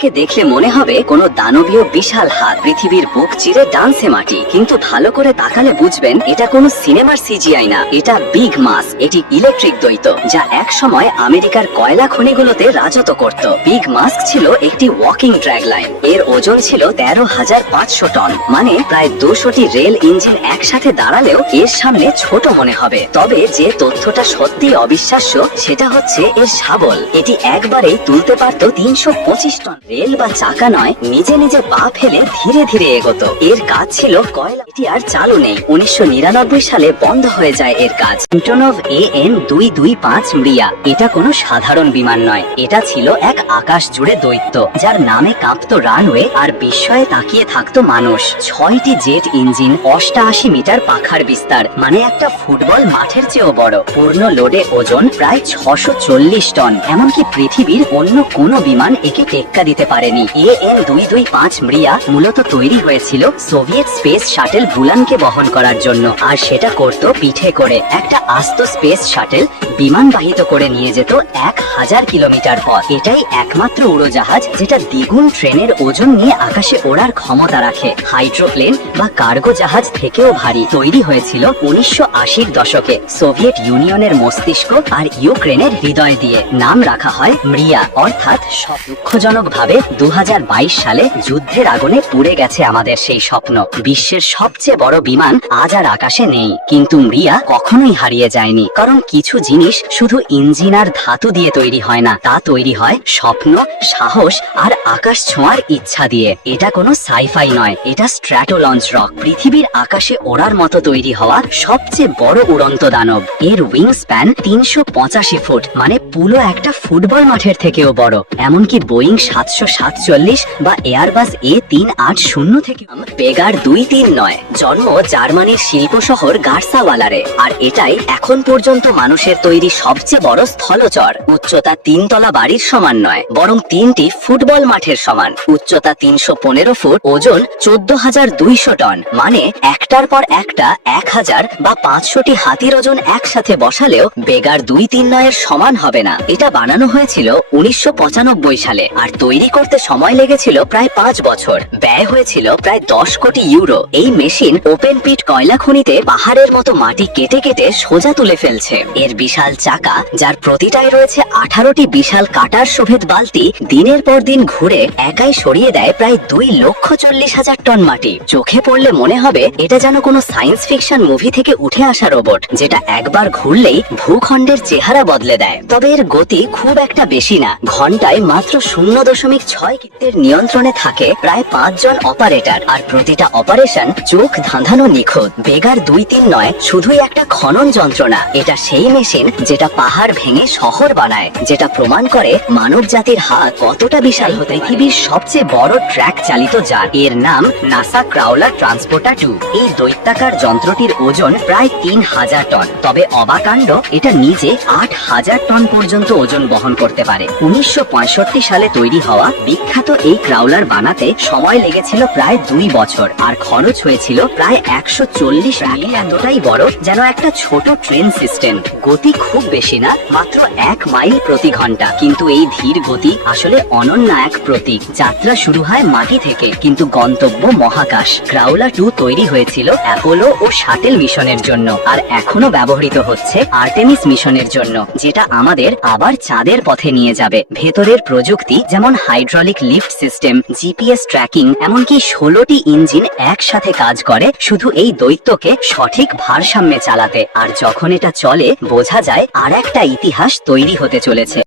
থেকে দেখলে মনে হবে কোনো দানবীয় বিশাল হাত পৃথিবীর বুক চিরে ডান্সে মাটি, কিন্তু ভালো করে তাকালে বুঝবেন এটা কোনো সিনেমার সিজিআই না, এটা বিগ মাস। এটি ইলেকট্রিক দ্বৈত যা এক সময় আমেরিকার কয়লা খনিগুলোতে রাজত্ব করত। বিগ মাস্ক ছিল একটি ওয়াকিং ড্র্যাগ লাইন। এর ওজন ছিল 13,500 টন, মানে প্রায় 200টি রেল ইঞ্জিন একসাথে দাঁড়ালেও এর সামনে ছোট মনে হবে। তবে যে তথ্যটা সত্যি অবিশ্বাস্য সেটা হচ্ছে এর শাবল। এটি একবারেই তুলতে পারত 325 টন। রেল বা চাকা নয়, নিজে নিজে পা ফেলে ধীরে ধীরে এগোতো। এর কাজ ছিল কয়লা। এটি আর চালু নেই, 1999 সালে বন্ধ হয়ে যায় এর কাজ। অ্যান্টোনভ AN-225 মৃয়া এটা কোনো সাধারণ বিমান নয়, এটা ছিল এক আকাশ জুড়ে দৈত্য যার নামে কাঁপতো রানওয়ে আর বিস্ময়ে তাকিয়ে থাকতো মানুষ। 6টি জেট ইঞ্জিন, 88 মিটার পাখার বিস্তার, মানে একটা ফুটবল মাঠের চেয়েও বড়। পূর্ণ লোডে ওজন প্রায় 640 টন। এমনকি পৃথিবীর অন্য কোনো বিমান একে টেক্কা দিতে পারেনি। AN-225 মৃয়া মূলত তৈরি হয়েছিল সোভিয়েত স্পেস শাটেল বুলানকে বহন করার জন্য, আর সেটা করত পিঠে করে। একটা আস্ত স্পেস শাটেল বিমান বাহিত করে নিয়ে যেত 1000 কিলোমিটার পথ। এটাই একমাত্র উড়োজাহাজ যেটা দ্বিগুণ ট্রেনের ওজন নিয়ে আকাশে ওড়ার ক্ষমতা রাখে। হাইড্রোপ্লেন বা কার্গো জাহাজ থেকেও ভারী। তৈরি হয়েছিল 1980-র দশকে সোভিয়েত ইউনিয়নের মস্তিষ্ক আর ইউক্রেনের হৃদয় দিয়ে। নাম রাখা হয় মৃয়া, অর্থাৎ দুঃখজনক ভাবে 2022 সালে যুদ্ধের আগুনে পুড়ে গেছে আমাদের সেই স্বপ্ন। বিশ্বের সবচেয়ে বড় বিমান আজ আর আকাশে নেই, কিন্তু মৃয়া কখনোই হারিয়ে যায়নি। কারণ কিছু জিনিস শুধু ইঞ্জিন আর ধাতু দিয়ে তৈরি হয় না, তা তৈরি হয় স্বপ্ন, সাহস আর আকাশ ছোঁয়ার ইচ্ছা দিয়ে। এটা কোনো সাইফাই নয়, এটা স্ট্র্যাটো লঞ্চ রক, পৃথিবীর আকাশে ওড়ার মতো তৈরি হওয়া সবচেয়ে বড় উড়ন্ত দানব। এর উইং স্প্যান 385 ফুট, মানে পুরো একটা ফুটবল মাঠের থেকেও বড়। এমনকি বোয়িং 747 বা এয়ারবাস A380 থেকে। পেগার 2-3 নয়, জন্ম জার্মানির শিল্প শহর গার্সাওয়ালারে, আর এটাই এখন পর্যন্ত মানুষের তৈরি সবচেয়ে বড় স্থলচর। উচ্চতা 3 তলা বাড়ির সমান নয়, বরং 3টি ফুটবল মাঠের সমান। উচ্চতা 315 ফুট, ওজন 14,200 টন, মানে একটার পর একটা 1000 বা 500টি হাতির ওজন একসাথে বসালেও বেগার 239 এর সমান হবে না। এটা বানানো হয়েছিল 1995 সালে, আর তৈরি করতে সময় লেগেছিল প্রায় 5 বছর। ব্যয় হয়েছিল প্রায় 10 কোটি ইউরো। এই মেশিন ওপেন পিট কয়লা খনিতে পাহাড়ের মতো মাটি কেটে কেটে সোজা তুলে ফেলছে। এর বিশাল চাকা, যার প্রতিটায় রয়েছে 18টি বিশাল কাটার শোভেদ বালতি, দিনের পর দিন ঘুরে একাই সরিয়ে দেয় প্রায় 2,40,000 টন মাটি। চোখে পড়লে মনে হবে এটা যেন কোনো সায়েন্স ফিকশন মুভি থেকে উঠে আসা রোবট, যেটা একবার ঘুরলেই ভূখণ্ডের চেহারা বদলে দেয়। তবে এর গতি খুব একটা বেশি না, ঘন্টায় মাত্র 0.6 কিলোমিটার। নিয়ন্ত্রণে থাকে প্রায় 5 জন অপারেটর, আর প্রতিটা অপারেশন চোখ ধাঁধানো নিখুঁত। বেগার 239 শুধুই একটা খনন যন্ত্র না, এটা সেই মেশিন যেটা পাহাড় ভেঙে শহর বানায়, যেটা প্রমাণ করে মানব জাতির হাত কতটা বিশাল হতে। পৃথিবীর সবচেয়ে বড় ট্র্যাক চালিত যান, এর নাম নাসা ক্রাউলার ট্রান্সপোর্টার 2। এই দৈত্যাকার যন্ত্রটির ওজন প্রায় 3000 টন, তবে অবাকাণ্ড এটা নিজে 8000 টন পর্যন্ত ওজন বহন করতে পারে। 1965 সালে তৈরি হওয়া বিখ্যাত এই ক্রাউলার বানাতে সময় লেগেছিল প্রায় 2 বছর, আর খরচ হয়েছিল প্রায় 140 মিলিয়ন। এতটাই বড় যেন একটা ছোট ট্রেন সিস্টেম। গতি খুব বেশি না, মাত্র 1 মাইল প্রতি ঘন্টা, কিন্তু এই ধীর গতি আসলে অনন্য এক প্রতীক। যাত্রা শুরু হয় মাটি থেকে, কিন্তু গন্তব্য মহাকাশ। ক্রাউলার 2 তৈরি হয়েছিল অ্যাপোলো ও শাটেল মিশনের জন্য, আর এখনো ব্যবহৃত হচ্ছে আর্টেমিস মিশনের জন্য, যেটা আমাদের আবার চাঁদের পথে নিয়ে যাবে। ভেতরের প্রযুক্তি যেমন hydraulic lift system, GPS tracking, এমনকি 16টি ইঞ্জিন একসাথে কাজ করে শুধু এই দৈত্যকে সঠিক ভারসাম্যে চালাতে। আর যখন এটা চলে, বোঝা যায় আর একটা ইতিহাস তৈরি হতে চলেছে।